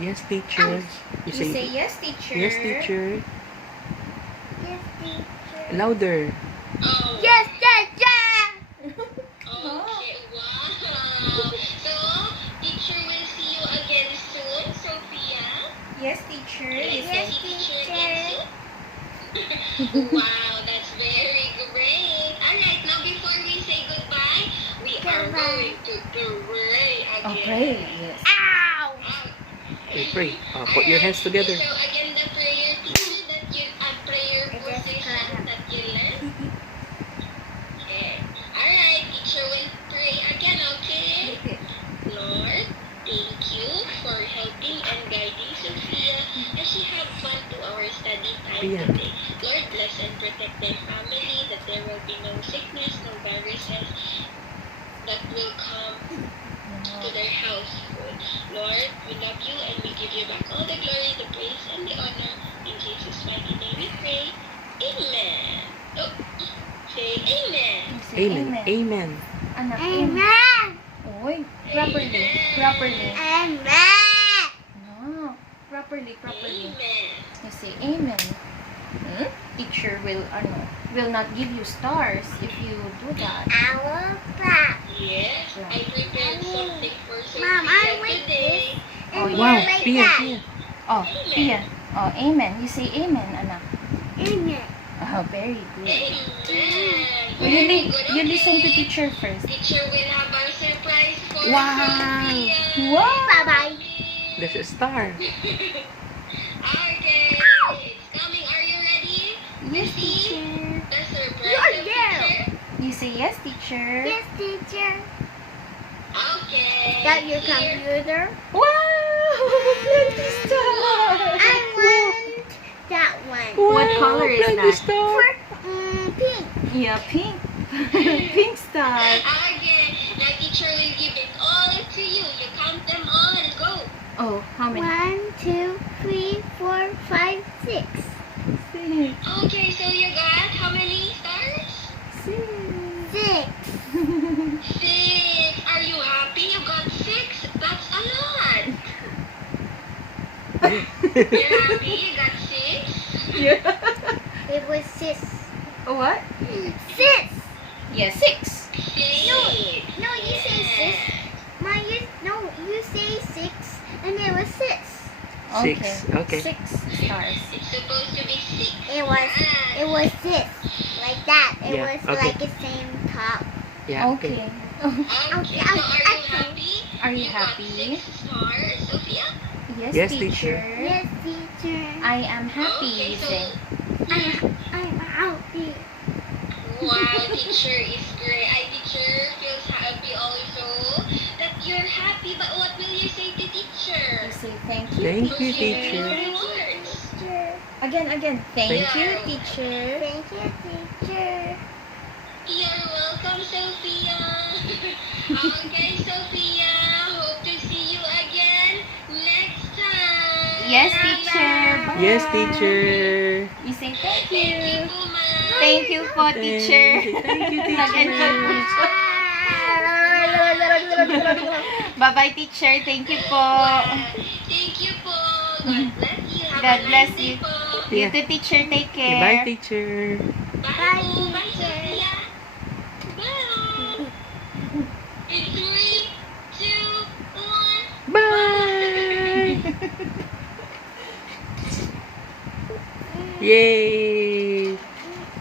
Yes, teacher. You say yes, teacher. Yes, teacher. Yes, teacher. Louder. Oh. Yes, teacher. Okay, wow. So, teacher will see you again soon, Sophia. Yes, teacher. You Yes, say Teacher teacher. again soon. Wow, that's very great. Alright, now before we say goodbye, we are Goodbye. going to pray again. oh, pray. Yes. Ow. Okay, pray. Put your hands together. So again, the prayer teacher that you prayer I just position clap. that you learned. Okay. Alright, teacher will pray again, okay? Lord, thank you for helping and guiding Sophia as she have fun to our study time Yeah. today. Lord, bless and protect their family, that there will be no sickness, no viruses that will come to their household. Lord, we love you and we give you back all the glory, the praise, and the honor. In Jesus' mighty name we pray. Amen. Oh, say amen. You say Amen. Amen. Anak, amen. Amen. Oy, properly. Properly. Amen. No. Properly. Amen. You say amen. Teacher will not give you stars if you do that. Our clap. Yes, I prepared something for Sophia Mom, I like today. Oh, And wow. you're like Pia, that. Pia. Oh, Pia. Oh, amen. You say amen, anak. Amen. Oh, very good. Amen. You, Very good. you listen to Okay. teacher first. Teacher will have a surprise for Wow. Sophia. Wow. Bye-bye. There's a star. Okay, it's coming. Are you ready? Yes, See teacher. the surprise You're of there. teacher? You say yes, teacher. Yes, teacher. Okay. Got your Here. computer? Wow! Plenty star! I want that one. What color is Plenty that? star. Pink. Yeah, pink. Pink star. Again, the teacher will give it all to you. You count them all and go. Oh, how many? 1, 2, 3, 4, 5, 6. Six. Okay, so you got how many stars? 6. 6. Are you happy? You got 6. That's a lot. You're happy? You got 6. Yeah. It was 6. What? 6. Yeah, 6. 6. No, you say 6. You say 6, and it was 6. Six, okay. 6 stars. It's supposed to be 6. It was 6. Like that. It Yeah, was okay. like the same top. Yeah, Okay. Okay, so are you happy? Are you got happy? 6 stars, Sophia? Yes, Yes, teacher. teacher. Yes, teacher. I am happy, Okay, you so say. I'm happy. wow, teacher is great. Teacher feels happy also that you're happy. But what will you say to teacher? You say thank you, Thank you, Those are teacher. very words. Teacher. Again. Thank Thank you, you. teacher. Thank you, teacher. You're welcome, Sophia. Okay, Sophia. Hope to see you again next time. Yes, teacher. Bye. Yes, teacher. You say thank Thank you, you. Puma. Thank you po, teacher. Thank you, Nag-enjoy po teacher. siya. Bye-bye, teacher. Thank you po. Thank you po. God bless you. Have God a bless nice day you. po. You too, teacher. Take care. Bye, teacher. Bye, po. Bye, Sophia. Bye. In 3, 2, 1. Bye. Yay.